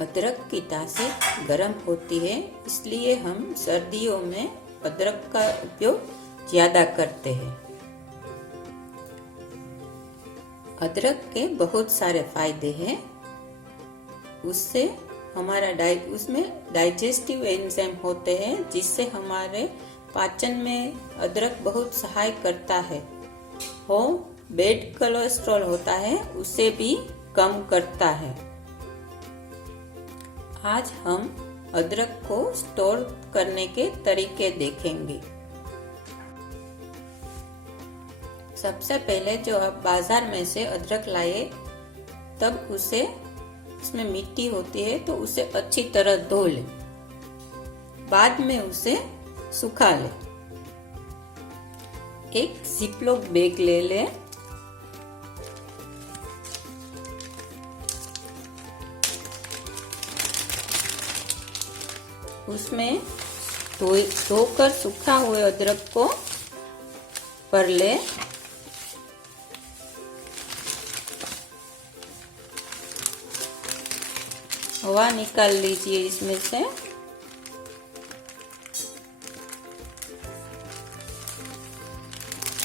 अदरक की तासीर गर्म होती है, इसलिए हम सर्दियों में अदरक का उपयोग ज्यादा करते हैं। अदरक के बहुत सारे फायदे हैं। उससे उसमें डाइजेस्टिव एंजाइम होते हैं, जिससे हमारे पाचन में अदरक बहुत सहाय करता है। वो बैड कोलेस्ट्रॉल होता है, उसे भी कम करता है। आज हम अदरक को स्टोर करने के तरीके देखेंगे। सबसे पहले जो आप बाजार में से अदरक लाए, तब उसमें मिट्टी होती है, तो उसे अच्छी तरह धो ले। बाद में उसे सुखा ले। एक जिपलॉक बैग ले ले। उसमें धोकर सूखा हुए अदरक को भर ले। हवा निकाल लीजिए इसमें से।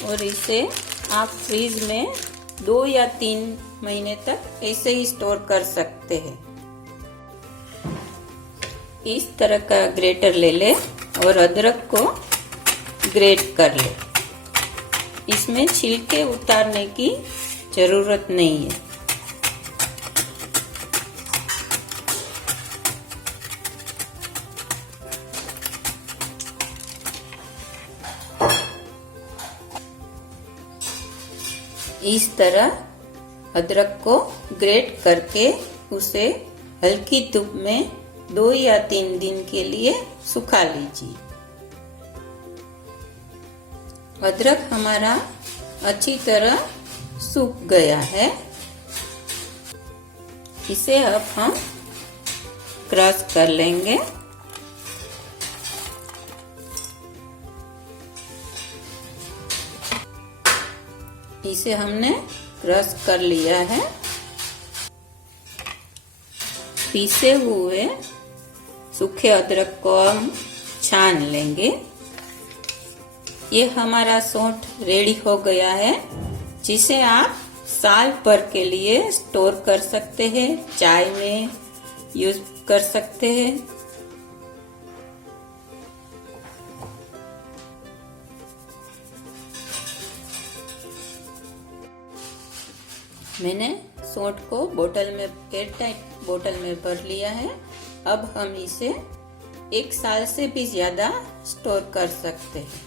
और इसे आप फ्रीज में 2 या 3 महीने तक ऐसे ही स्टोर कर सकते हैं। इस तरह का ग्रेटर ले ले और अदरक को ग्रेट कर ले। इसमें छिलके उतारने की जरूरत नहीं है। इस तरह अदरक को ग्रेट करके उसे हल्की धूप में 2 या 3 दिन के लिए सुखा लीजिए। अदरक हमारा अच्छी तरह सूख गया है। इसे अब हम क्रश कर लेंगे। इसे हमने क्रश कर लिया है। पीसे हुए सूखे अदरक को हम छान लेंगे। ये हमारा सौंठ रेडी हो गया है, जिसे आप साल भर के लिए स्टोर कर सकते हैं, चाय में यूज कर सकते हैं। मैंने सौंठ को एयरटाइट बोतल में भर लिया है। अब हम इसे 1 साल से भी ज्यादा स्टोर कर सकते हैं।